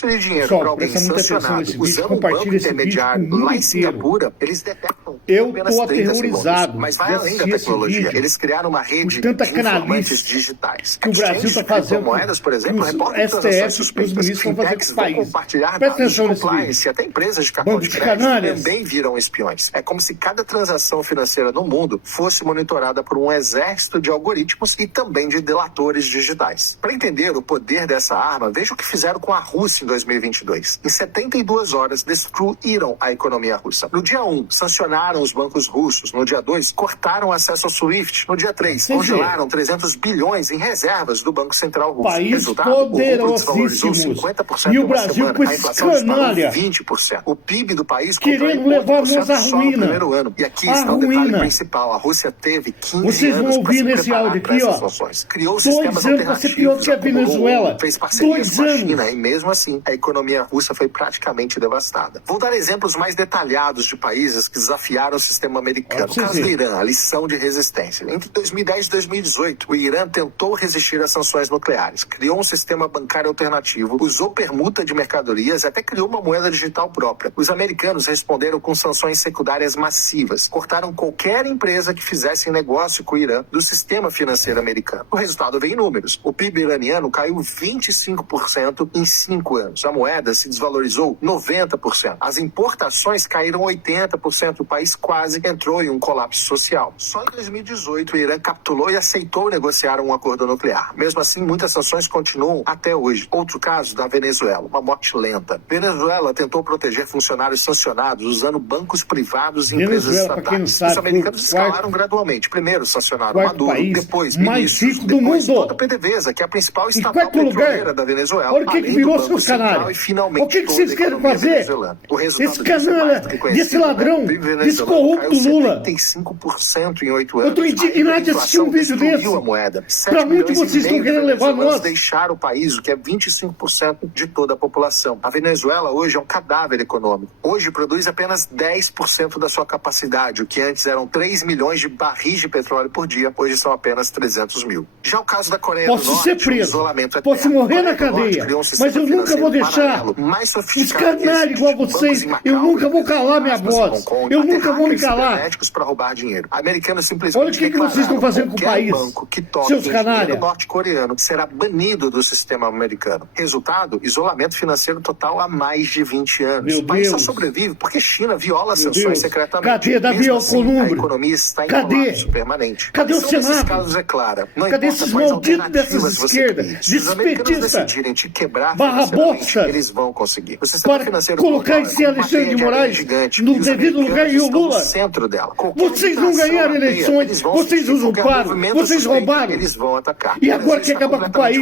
transferir dinheiro para alguém sancionado usando um banco intermediário lá em Singapura, eles detectam apenas 30 segundos. Mas vai além da tecnologia. Eles criaram uma rede de informantes digitais. Que o Brasil está fazendo. Moedas, por exemplo, reportam STF, suspeitas. Fintechs vão compartilhar dados de compliance. Até empresas de cartão de crédito também viram espiões. É como se cada transação financeira no mundo fosse monitorada por um exército de algoritmos e também de delatores digitais. Para entender o poder dessa arma, veja o que fizeram com a Rússia em 2022. Em 72 horas, destruíram a economia russa. No dia 1, sancionaram os bancos russos. No dia 2, cortaram acesso ao SWIFT. No dia 3, congelaram 300 bilhões em reservas do Banco Central Russo. País Resultado, poderosíssimo. 50% e o Brasil com esse canalha 20%. O PIB do país querendo levar-nos à só no ruína. primeiro ano. E aqui está o detalhe principal. A Rússia teve 15 Vocês anos vão ouvir nesse áudio aqui, ó. Criou 2 sistemas anos para ser pior do que a Venezuela. Fez parcerias 2 com a anos. China. E mesmo assim, a economia russa foi praticamente devastada. Vou dar exemplos mais detalhados de países que desafiaram o sistema americano. O caso do Irã, a lição de resistência. Entre 2010 e 2018, o Irã tentou resistir às sanções nucleares. Criou um sistema bancário alternativo, usou permuta de mercadorias e até criou uma moeda digital própria. Os americanos responderam com sanções secundárias massivas. Cortaram qualquer empresa que fizesse negócio com o Irã do sistema financeiro americano. O resultado veio em números. O PIB iraniano caiu 25% em 5 anos. A moeda se desvalorizou 90%. As importações caíram 80%. O país quase entrou em um colapso social. Só em 2018, o Irã capitulou e aceitou negociar um acordo nuclear. Mesmo assim, muitas sanções continuam até hoje. Outro caso da Venezuela, uma morte lenta. Venezuela tentou proteger funcionários sancionados usando bancos privados e empresas estatais. Os americanos escalaram gradualmente. Primeiro sancionaram Maduro, depois ministros, depois toda a PDVSA, que é a principal estatal petroleira da Venezuela. Olha o que virou seus canalhas. O que vocês querem fazer? Esse canalha, desse ladrão, desse corrupto Lula. 75% em 8 anos. Eu estou indignado de assistir um vídeo desse. Para muito vocês estão querendo levar nós. Deixar o país, o que é 25% de toda a população. A Venezuela hoje é um cadáver econômico. Hoje produz apenas 10% da sua capacidade, o que antes eram 3 milhões de barris de petróleo por dia, hoje são apenas 300 mil. Já o caso da Coreia do Norte, posso ser preso, isolamento posso morrer na cadeia, mas eu nunca vou deixar os canalhas igual vocês, eu nunca vou calar minha voz, eu nunca vou me calar. Para roubar dinheiro. Americanos simplesmente olha o que vocês estão fazendo com o país, banco que toque seus canalhas. Norte-coreano será banido do sistema americano. Resultado, isolamento financeiro total há mais de 20 anos. Meu o país Deus. só sobrevive porque China viola sanções secretamente. Cadê Davi Alcolumbre? A economia está em colapso permanente. Cadê o Senado? Casos é clara. Cadê esses malditos dessas esquerdas? Despetistas, barra bosta, eles vão conseguir. Para colocar esse Alexandre de Moraes no devido lugar e o Lula. Vocês não ganharam eleições, vocês usurparam, vocês roubaram. Eles vão atacar. E agora quer acabar com o país.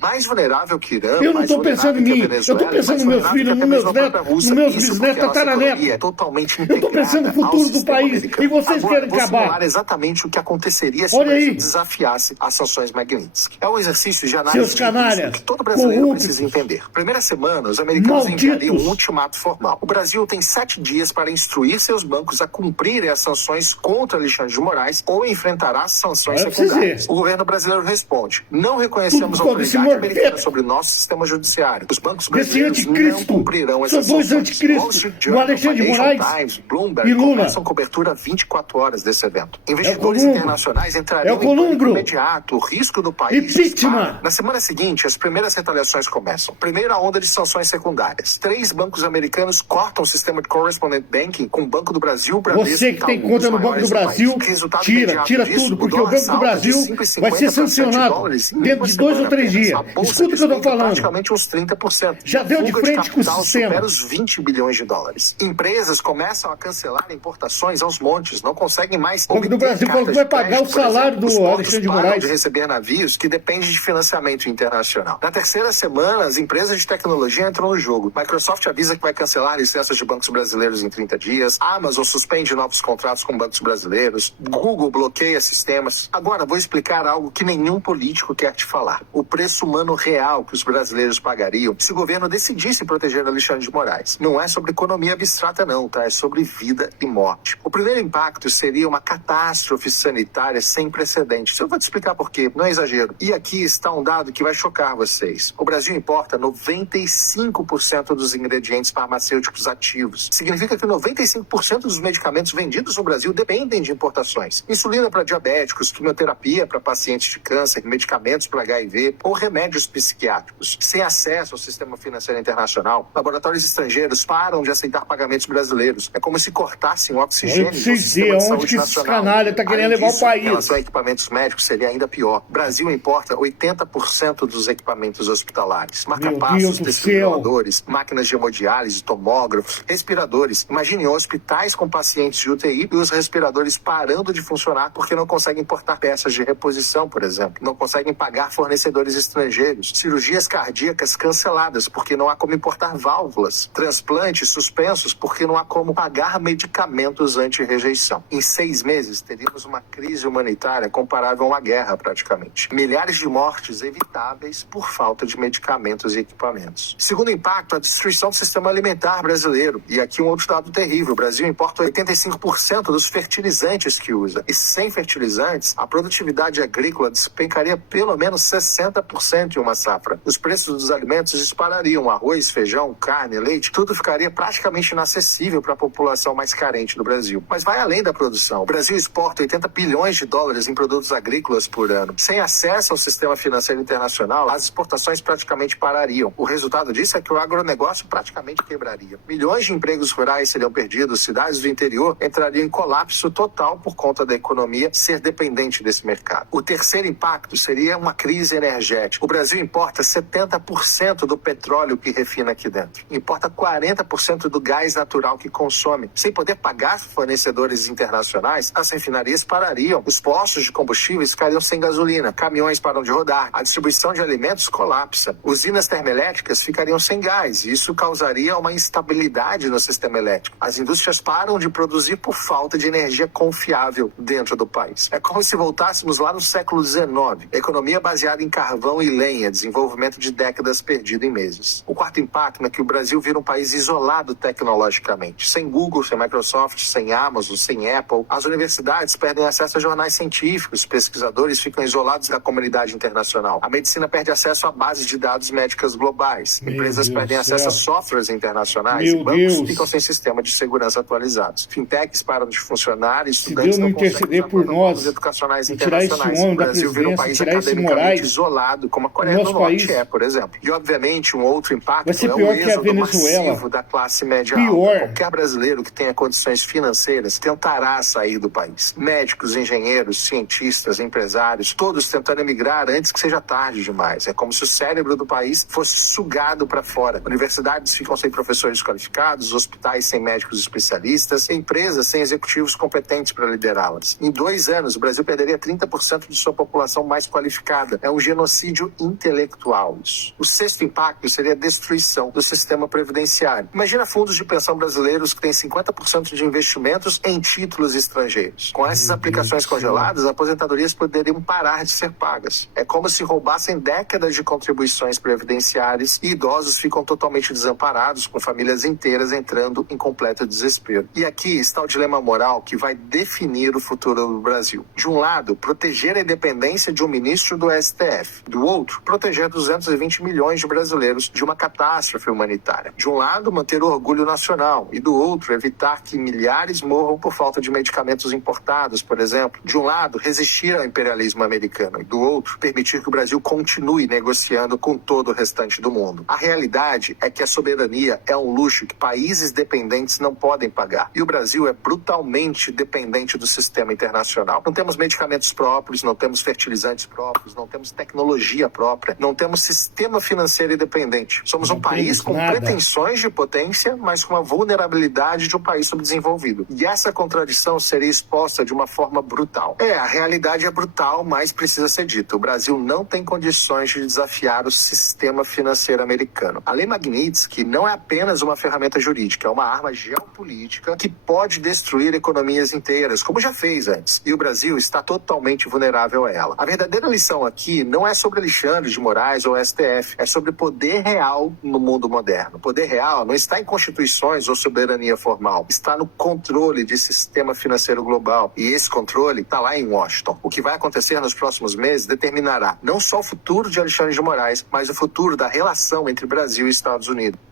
Mais vulnerável que Irã. Eu não estou pensando em mim, eu estou pensando nos meus filhos, nos meus netos, nos meus bisnetos, tataranetos. Eu estou pensando no futuro do país e vocês querem acabar. Exatamente o que aconteceria se você desafiasse as sanções Magnitsky. É um exercício de análise seus canalhas, que todo brasileiro precisa entender. Primeira semana, os americanos enviariam um ultimato formal. O Brasil tem 7 dias para instruir seus bancos a cumprirem as sanções contra Alexandre de Moraes ou enfrentará sanções secundárias. O governo brasileiro responde: não reconhecemos a autoridade americana sobre o nosso sistema judiciário. Os bancos brasileiros não cumprirão essas sanções. São 2 anticristos, o Alexandre de Moraes Bloomberg, e Lula. Começam cobertura 24 horas desse evento. Investidores internacionais entrariam em pânico imediato. O risco do país dispara. Na semana seguinte, as primeiras retaliações começam. Primeira onda de sanções secundárias. 3 bancos americanos cortam o sistema de correspondent banking com o Banco do Brasil. Você que tem conta no Banco do Brasil, tira tudo, porque o Banco do Brasil vai ser sancionado dentro de 2 ou 3 dias. Escuta o que eu estou falando. Praticamente uns 30%. Já deu de frente com o sistema. Supera os 20 bilhões de dólares. Empresas começam a cancelar importações aos montes, não conseguem mais. O Banco do Brasil falou que vai pagar o salário do Alexandre de Moraes. De receber navios que dependem de financiamento internacional. Na terceira semana, as empresas de tecnologia entram no jogo. Microsoft avisa que vai cancelar licenças de bancos brasileiros em 30 dias. Amazon suspende novos contratos com bancos brasileiros. Google bloqueia sistemas. Agora, vou explicar algo que nenhum político quer te falar. O preço humano real que os brasileiros pagariam se o governo decidisse proteger Alexandre de Moraes. Não é sobre economia abstrata não, tá? É sobre vida e morte. O primeiro impacto seria uma catástrofe sanitária sem precedentes. Eu vou te explicar por quê, não é exagero. E aqui está um dado que vai chocar vocês. O Brasil importa 95% dos ingredientes farmacêuticos ativos. Significa que 95% dos medicamentos vendidos no Brasil dependem de importações. Insulina para diabéticos, quimioterapia para pacientes de câncer, medicamentos para HIV ou remédios psiquiátricos. Sem acesso ao sistema financeiro internacional, laboratórios estrangeiros param de aceitar pagamentos brasileiros. É como se cortassem o oxigênio do sistema de saúde nacional. Canalha tá querendo levar o país. Em relação a equipamentos médicos, seria ainda pior. O Brasil importa 80% dos equipamentos hospitalares. Marca-passos, desfibriladores, máquinas de hemodiálise, tomógrafos, respiradores. Imagine hospitais com pacientes de UTI e os respiradores parando de funcionar porque não conseguem importar peças de reposição, por exemplo. Não conseguem pagar fornecedores estrangeiros. Cirurgias cardíacas canceladas porque não há como importar válvulas. Transplantes suspensos porque não há como pagar medicamentos anti-rejeição. Em 6 meses, teríamos uma crise humanitária comparável a uma guerra, praticamente. Milhares de mortes evitáveis por falta de medicamentos e equipamentos. Segundo impacto, a destruição do sistema alimentar brasileiro. E aqui um outro dado terrível. O Brasil importa 85% dos fertilizantes que usa. E sem fertilizantes, a produtividade agrícola despencaria pelo menos 60% em uma safra. Os preços dos alimentos disparariam. Arroz, feijão, carne, leite, tudo ficaria praticamente inacessível para a população mais carente do Brasil. Mas vai além da produção. O Brasil exporta 80 bilhões de dólares em produtos agrícolas por ano. Sem acesso ao sistema financeiro internacional, as exportações praticamente parariam. O resultado disso é que o agronegócio praticamente quebraria. Milhões de empregos rurais seriam perdidos, cidades do interior entrariam em colapso total por conta da economia ser dependente desse mercado. O terceiro impacto seria uma crise energética. O Brasil importa 70% do petróleo que refina aqui dentro. Importa 40% do gás natural que consome. Sem poder pagar fornecedores internacionais, as refinarias parariam. Os postos de combustíveis ficariam sem gasolina. Caminhões param de rodar. A distribuição de alimentos colapsa. Usinas termoelétricas ficariam sem gás. Isso causaria uma instabilidade no sistema elétrico. As indústrias param de produzir por falta de energia confiável dentro do país. É como se voltássemos lá no século XIX. Economia baseada em carvão e lenha. Desenvolvimento de décadas perdido em meses. O quarto impacto é que o Brasil vira um país isolado tecnologicamente. Sem Google, sem Microsoft, sem Amazon, sem Apple. As universidades perdem acesso a jornais científicos. Pesquisadores ficam isolados da comunidade internacional. A medicina perde acesso a bases de dados médicas globais. Empresas perdem acesso a softwares internacionais. E bancos ficam sem sistema de segurança atualizados. Fintechs param de funcionar e estudantes não conseguem usar protocolos educacionais internacionais. O Brasil vira um país academicamente isolado, como a Coreia do Norte é, por exemplo. E, obviamente, um outro impacto é o êxodo massivo da classe média alta. Qualquer brasileiro que tenha condições financeiras tentará sair do país. Médicos, engenheiros, cientistas, empresários, todos tentando emigrar antes que seja tarde demais. É como se o cérebro do país fosse sugado para fora. Universidades ficam sem professores qualificados, hospitais sem médicos especialistas, empresas sem executivos competentes para liderá-las. Em 2 anos, o Brasil perderia 30% de sua população mais qualificada. É um genocídio intelectual isso. O sexto impacto seria a destruição do sistema previdenciário. Imagina fundos de pensão brasileiros que têm 50% de investimentos em títulos estrangeiros. Com essas aplicações congeladas, aposentadorias poderiam parar de ser pagas. É como se roubassem décadas de contribuições previdenciárias e idosos ficam totalmente desamparados, com famílias inteiras entrando em completo desespero. E aqui está o dilema moral que vai definir o futuro do Brasil. De um lado, proteger a independência de um ministro do STF. Do outro, proteger 220 milhões de brasileiros de uma catástrofe humanitária. De um lado, manter o orgulho nacional. E do outro, evitar que milhares morram por falta de medicamentos importados, por exemplo. De um lado, resistir ao imperialismo americano. E do outro, permitir que o Brasil continue negociando com todo o restante do mundo. A realidade é que a soberania é um luxo que países dependentes não podem pagar. E o Brasil é brutalmente dependente do sistema internacional. Não temos medicamentos próprios, não temos fertilizantes próprios, não temos tecnologia própria, não temos sistema financeiro independente. Somos um país com pretensões de potência, mas com a vulnerabilidade de um país subdesenvolvido. E essa contradição seria exposta de uma forma brutal. A realidade é brutal, mas precisa ser dita. O Brasil não tem condições de desafiar o sistema financeiro americano. A Lei Magnitsky não é apenas uma ferramenta jurídica, é uma arma geopolítica que pode destruir economias inteiras, como já fez antes. E o Brasil está totalmente vulnerável a ela. A verdadeira lição aqui não é sobre Alexandre de Moraes ou STF, é sobre poder real no mundo moderno. O poder real não está em constituições ou soberania formal, está no controle de sistema financeiro global. E esse controle está lá em Washington. O que vai acontecer nos próximos meses determinará não só o futuro de Alexandre de Moraes, mas o futuro da relação entre Brasil e Estados Unidos.